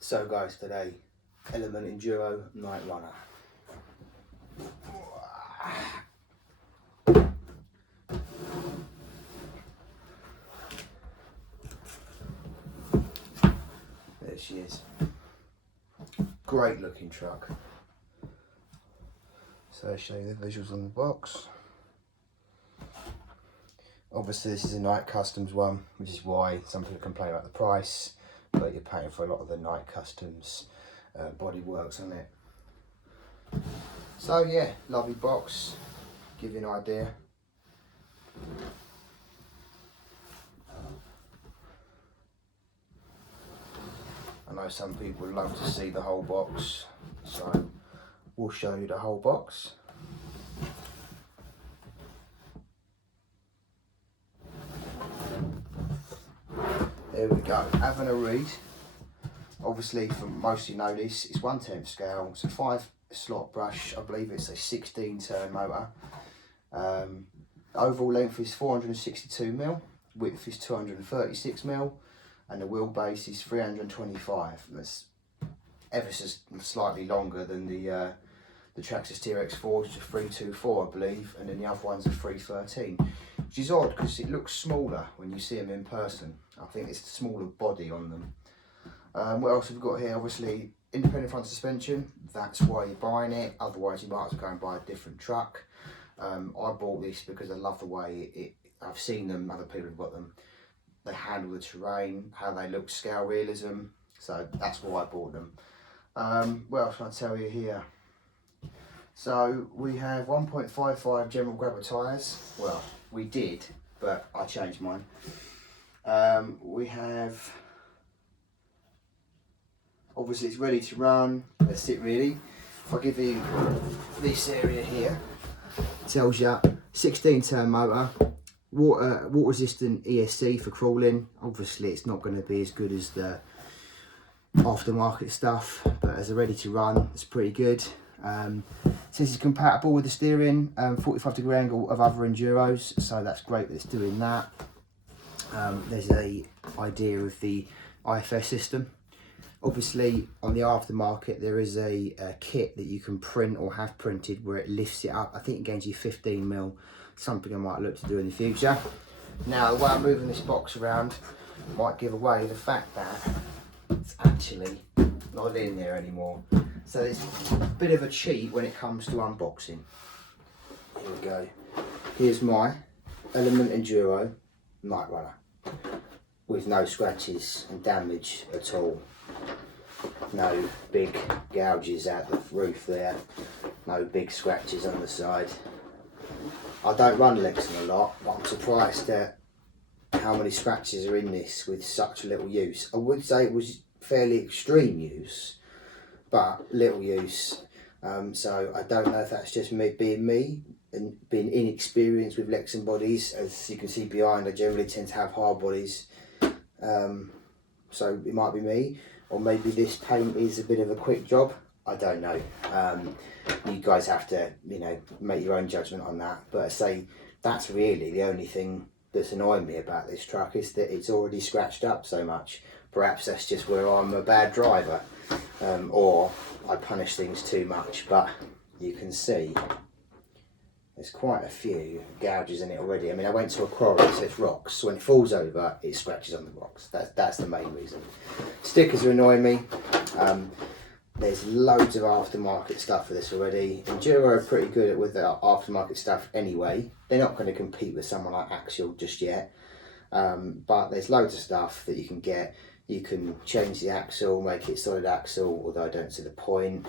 So guys, today, Element Enduro Knightrunner. There she is. Great looking truck. So I'll show you the visuals on the box. Obviously this is a Knight Customs one, which is why some people complain about the price, but you're paying for a lot of the Knight Customs body works on it. So yeah, lovely box, give you an idea. I know some people would love to see the whole box, so we'll show you the whole box. There we go, having a read. Obviously, for most of you know this, it's 1/10 scale, it's a 5-slot brush, I believe it's a 16-turn motor. Overall length is 462mm, width is 236mm, and the wheelbase is 325. That's ever so slightly longer than the Traxxas TRX4, which is a 324, I believe, and then the other one's a 313, which is odd because it looks smaller when you see them in person. I think it's the smaller body on them. What else have we got here? Obviously, independent front suspension. That's why you're buying it. Otherwise, you might have to go and buy a different truck. I bought this because I love the way I've seen them, other people have got them. They handle the terrain, how they look, scale realism. So that's why I bought them. What else can I tell you here? So we have 1.55 general grabber tyres. Well, we did, but I changed mine. We have, obviously it's ready to run. That's it really. If I give you this area here, it tells you 16-turn motor, water resistant ESC for crawling. Obviously it's not going to be as good as the aftermarket stuff, but as a ready to run, it's pretty good. Since it's compatible with the steering, 45-degree angle of other Enduros, so that's great that it's doing that. There's a idea of the IFS system. Obviously on the aftermarket there is a kit that you can print or have printed where it lifts it up. I think it gains you 15mm, something I might look to do in the future. Now the way I'm moving this box around might give away the fact that it's actually not in there anymore. So it's a bit of a cheat when it comes to unboxing. Here we go. Here's my Element Enduro Knightrunner with no scratches and damage at all. No big gouges out the roof there, no big scratches on the side. I don't run lexan a lot, but I'm surprised at how many scratches are in this with such little use. I would say it was fairly extreme use, but little use. So I don't know if that's just me and being inexperienced with lexan bodies. As you can see behind, I generally tend to have hard bodies. So it might be me, or maybe this paint is a bit of a quick job. I don't know. You guys have to, you know, make your own judgment on that. But I say that's really the only thing that's annoying me about this truck, is that it's already scratched up so much. Perhaps that's just where I'm a bad driver, or I punish things too much. But you can see there's quite a few gouges in it already. I mean, I went to a quarry, so it's rocks. So when it falls over, it scratches on the rocks. That's the main reason. Stickers are annoying me. There's loads of aftermarket stuff for this already. Enduro are pretty good with the aftermarket stuff anyway. They're not going to compete with someone like Axial just yet. But there's loads of stuff that you can get. You can change the axle, make it solid axle, although I don't see the point.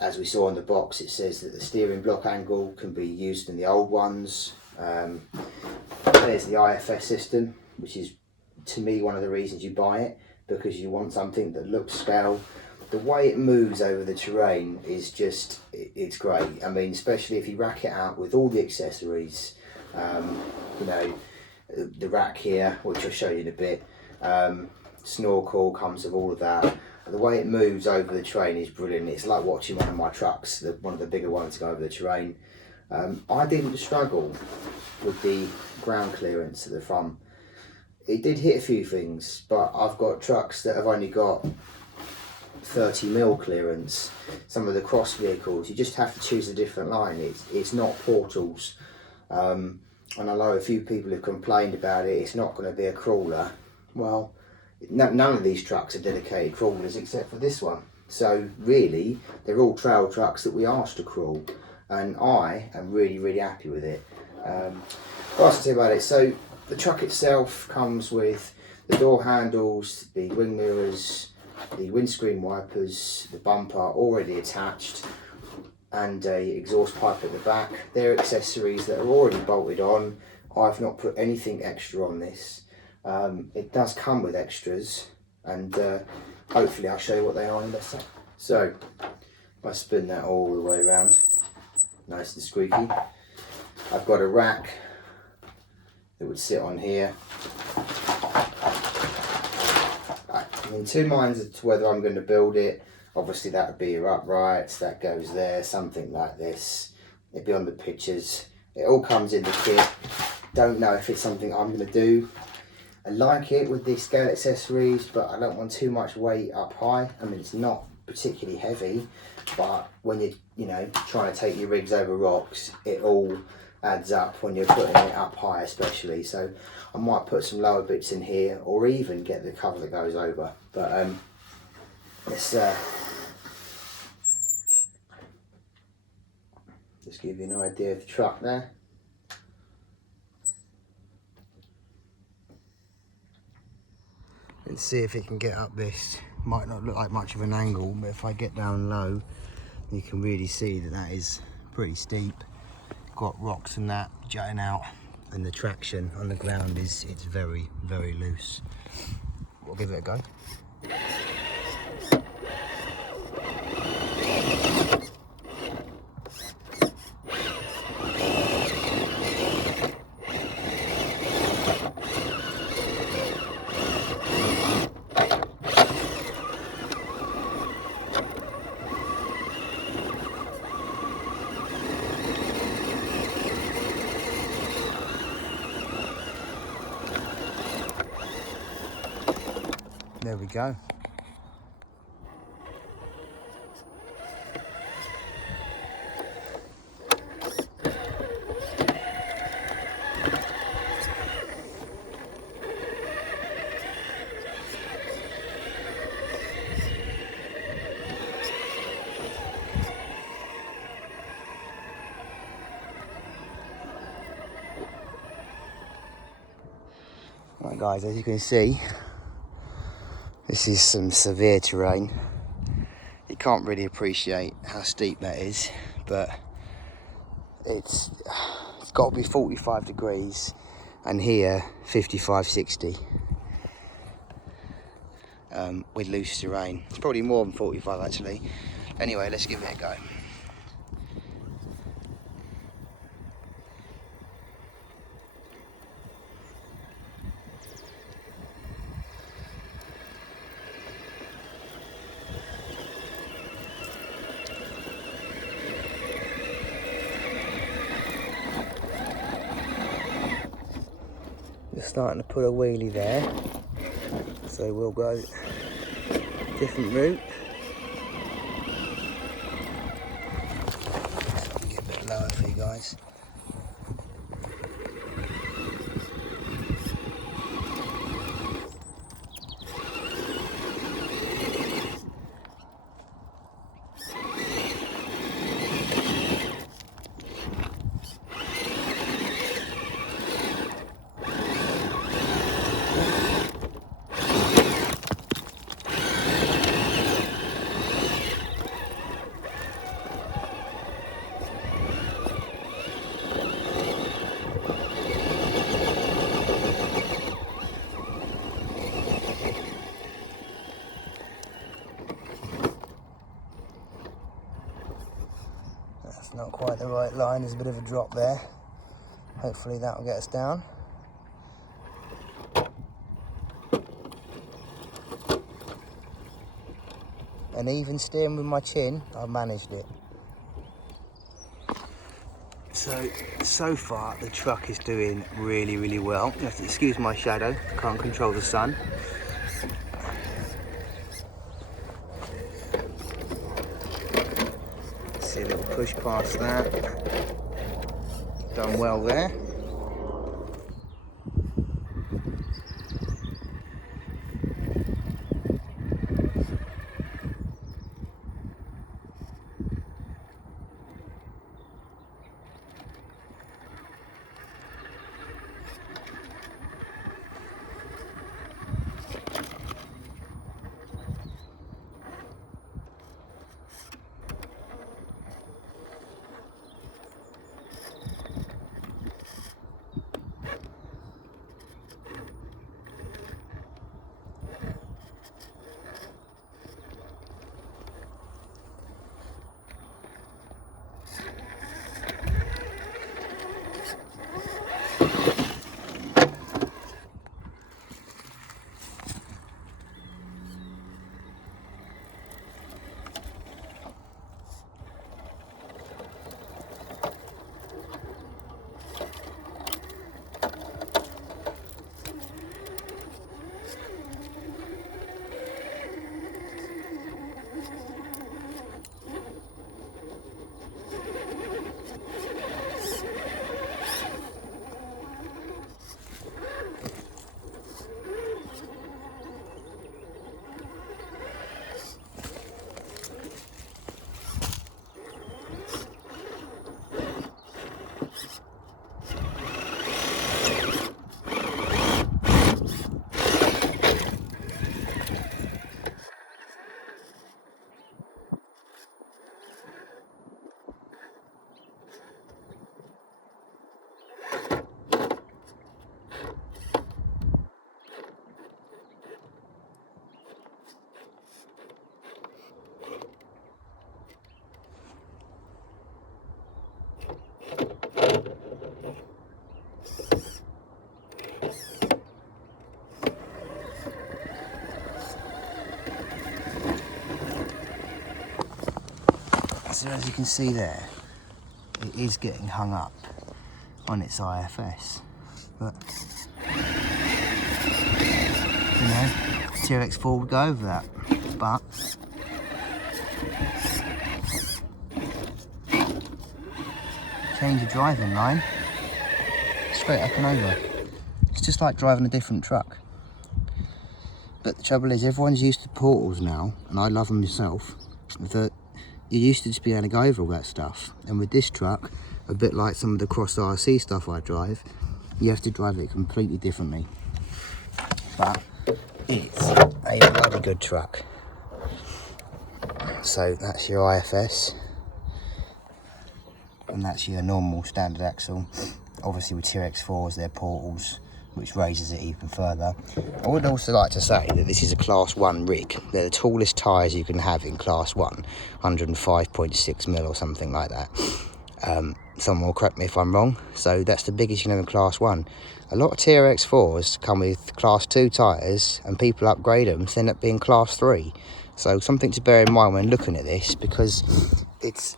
As we saw in the box, it says that the steering block angle can be used in the old ones. There's the IFS system, which is, to me, one of the reasons you buy it, because you want something that looks scale. The way it moves over the terrain is just, it's great. I mean, especially if you rack it out with all the accessories, you know, the rack here, which I'll show you in a bit, snorkel comes with all of that. The way it moves over the terrain is brilliant. It's like watching one of my trucks, one of the bigger ones, go over the terrain. I didn't struggle with the ground clearance at the front. It did hit a few things, but I've got trucks that have only got 30mm clearance. Some of the cross vehicles, you just have to choose a different line. It's not portals. And I know a few people have complained about it, it's not going to be a crawler. Well, none of these trucks are dedicated crawlers except for this one. So really, they're all trail trucks that we asked to crawl, and I am really happy with it. What else to say about it? So the truck itself comes with the door handles, the wing mirrors, the windscreen wipers, the bumper already attached, and a exhaust pipe at the back. They're accessories that are already bolted on. I've not put anything extra on this. It does come with extras, and hopefully I'll show you what they are in a sec. So if I spin that all the way around, nice and squeaky. I've got a rack that would sit on here. I'm in two minds as to whether I'm going to build it. Obviously that would be your uprights, that goes there, something like this. It'd be on the pictures. It all comes in the kit. Don't know if it's something I'm going to do. I like it with the scale accessories, but I don't want too much weight up high. I mean, it's not particularly heavy, but when you're trying to take your rigs over rocks, it all adds up when you're putting it up high especially. So I might put some lower bits in here, or even get the cover that goes over. But let's just give you an idea of the truck there. Let's see if it can get up this. Might not look like much of an angle, but if I get down low, you can really see that that is pretty steep. Got rocks and that jutting out, and the traction on the ground it's very loose. We'll give it a go. There we go. Right guys, as you can see, this is some severe terrain. You can't really appreciate how steep that is, but it's got to be 45 degrees, and here 55, 60 with loose terrain. It's probably more than 45 actually. Anyway, let's give it a go. Just starting to put a wheelie there, so we'll go different route. Get a bit lower for you guys. That's not quite the right line, there's a bit of a drop there. Hopefully that will get us down. And even steering with my chin, I've managed it. So far the truck is doing really well. You have to excuse my shadow, can't control the sun. See a little push past that. Done well there. So as you can see there, it is getting hung up on its IFS, but you know, TRX4 would go over that, but change the driving line, straight up and over. It's just like driving a different truck. But the trouble is, everyone's used to portals now, and I love them myself, that you used to just be able to go over all that stuff. And with this truck, a bit like some of the cross RC stuff I drive, you have to drive it completely differently. But it's a bloody good truck. So that's your IFS, and that's your normal standard axle. Obviously with TRX4s, they're portals, which raises it even further. I would also like to say that this is a class 1 rig. They're the tallest tyres you can have in class 1, 105.6mm or something like that. Someone will correct me if I'm wrong. So that's the biggest you can have in class 1. A lot of TRX4s come with class 2 tyres, and people upgrade them to end up being class 3. So something to bear in mind when looking at this, because it's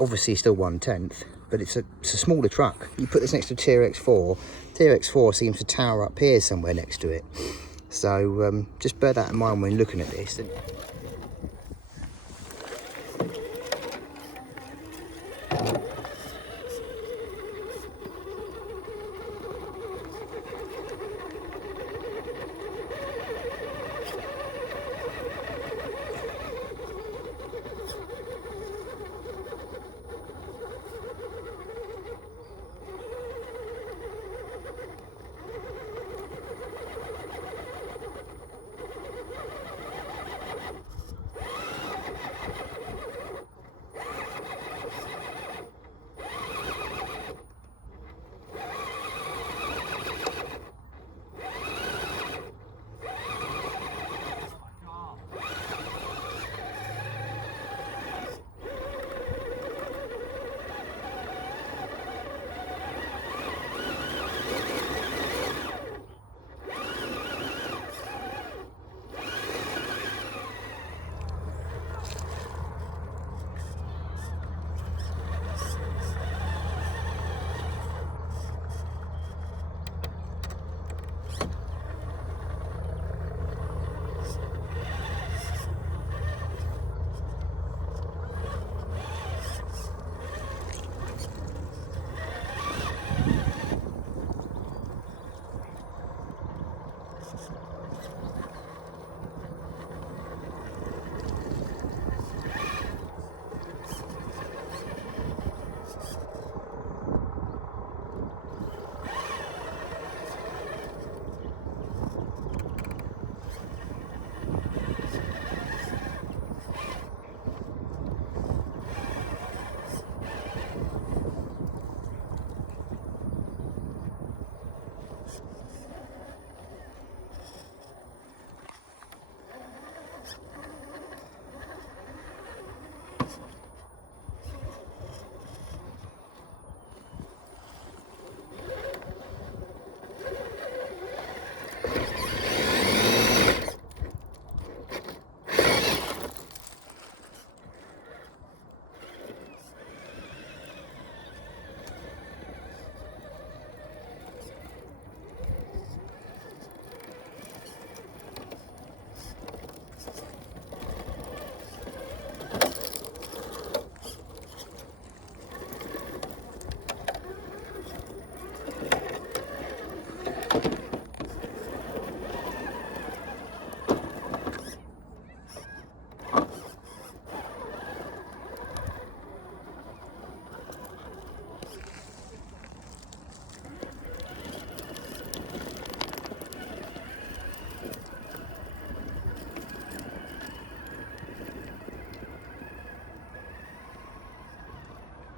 obviously still 1/10, but it's a smaller truck. You put this next to TRX4, TRX4 seems to tower up here somewhere next to it. So just bear that in mind when looking at this.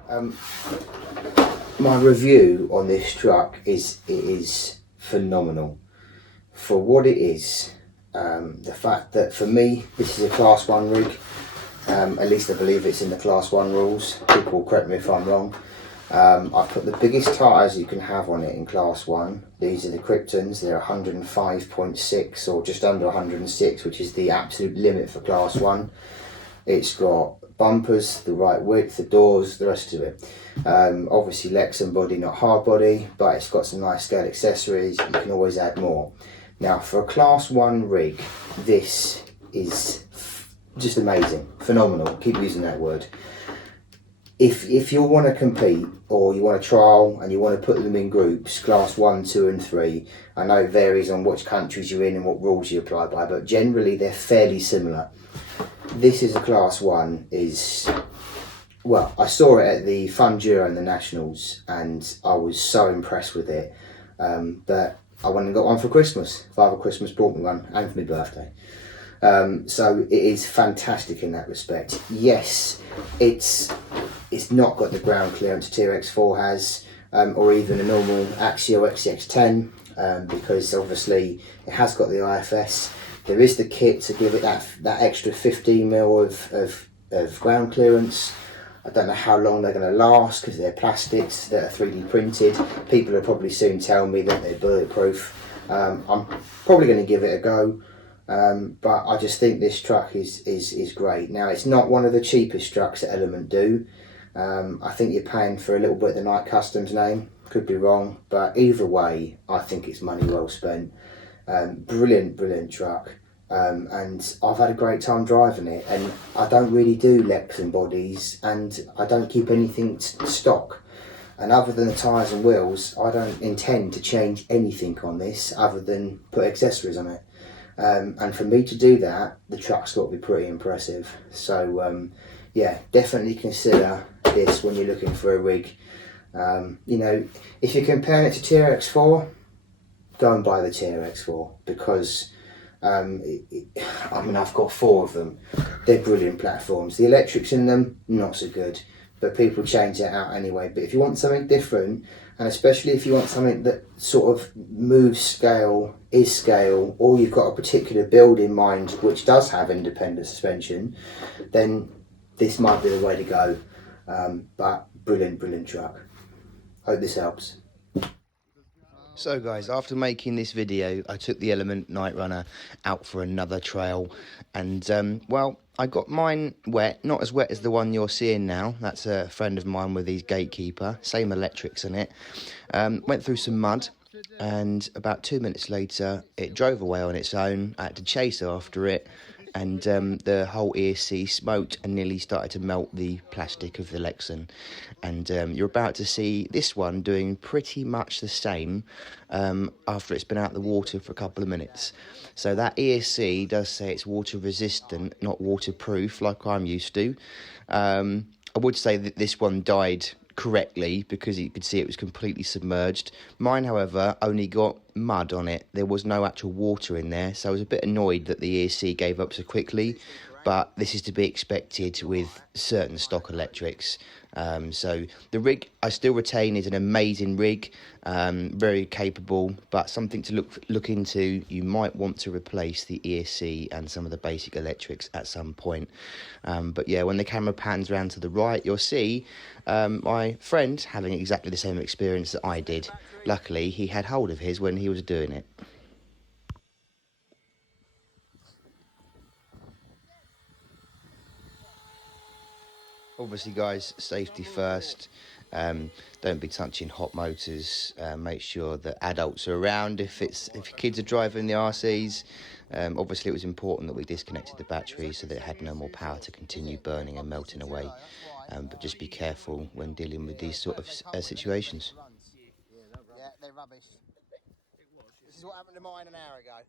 My review on this truck is phenomenal for what it is. The fact that for me this is a class 1 rig, at least I believe it's in the class 1 rules. People correct me if I'm wrong. I've put the biggest tyres you can have on it in class 1. These are the Kryptons. They're 105.6 or just under 106, which is the absolute limit for class 1. It's got bumpers, the right width, the doors, the rest of it. Obviously lexan body, not hard body, but it's got some nice scale accessories. You can always add more. Now for a class 1 rig, this is just amazing, phenomenal. Keep using that word. If you want to compete or you want to trial and you want to put them in groups, class 1, 2 and 3, I know it varies on which countries you're in and what rules you apply by, but generally they're fairly similar. This is a class 1 is, well, I saw it at the Enduro and the Nationals and I was so impressed with it that I went and got one for Christmas. Father Christmas brought me one and for my birthday. So it is fantastic in that respect. Yes, it's not got the ground clearance TRX4 has, or even a normal Axio XCX10, because obviously it has got the IFS. There is the kit to give it that extra 15mm of ground clearance. I don't know how long they're going to last because they're plastics that are 3D printed. People will probably soon tell me that they're bulletproof. I'm probably going to give it a go. But I just think this truck is great. Now it's not one of the cheapest trucks that Element do. I think you're paying for a little bit of the Knight Customs name, could be wrong, but either way I think it's money well spent. Brilliant truck, and I've had a great time driving it, and I don't really do lexan bodies and I don't keep anything stock, and other than the tyres and wheels I don't intend to change anything on this other than put accessories on it. And for me to do that, the truck's got to be pretty impressive. So yeah, definitely consider this when you're looking for a rig. You know, if you're comparing it to TRX4, go and buy the TRX4 because I mean, I've got 4 of them. They're brilliant platforms. The electrics in them, not so good, but people change that out anyway. But if you want something different, and especially if you want something that sort of moves scale, is scale, or you've got a particular build in mind which does have independent suspension, then this might be the way to go. But brilliant truck. Hope this helps. So guys, after making this video, I took the Element Knightrunner out for another trail, and well, I got mine wet, not as wet as the one you're seeing now. That's a friend of mine with his Gatekeeper, same electrics in it. Went through some mud, and about 2 minutes later, it drove away on its own. I had to chase after it, and the whole ESC smoked and nearly started to melt the plastic of the lexan. And you're about to see this one doing pretty much the same after it's been out of the water for a couple of minutes. So that ESC does say it's water resistant, not waterproof like I'm used to. I would say that this one died correctly because you could see it was completely submerged. Mine, however, only got mud on it. There was no actual water in there, so I was a bit annoyed that the ESC gave up so quickly, but this is to be expected with certain stock electrics. So the rig I still retain is an amazing rig, very capable, but something to look into. You might want to replace the ESC and some of the basic electrics at some point. But yeah, when the camera pans around to the right, you'll see my friend having exactly the same experience that I did. Luckily, he had hold of his when he was doing it. Obviously, guys, safety first. Don't be touching hot motors. Make sure that adults are around if your kids are driving the RCs. Obviously, it was important that we disconnected the battery so that it had no more power to continue burning and melting away. But just be careful when dealing with these sort of situations. Yeah, they're rubbish. This is what happened to mine an hour ago.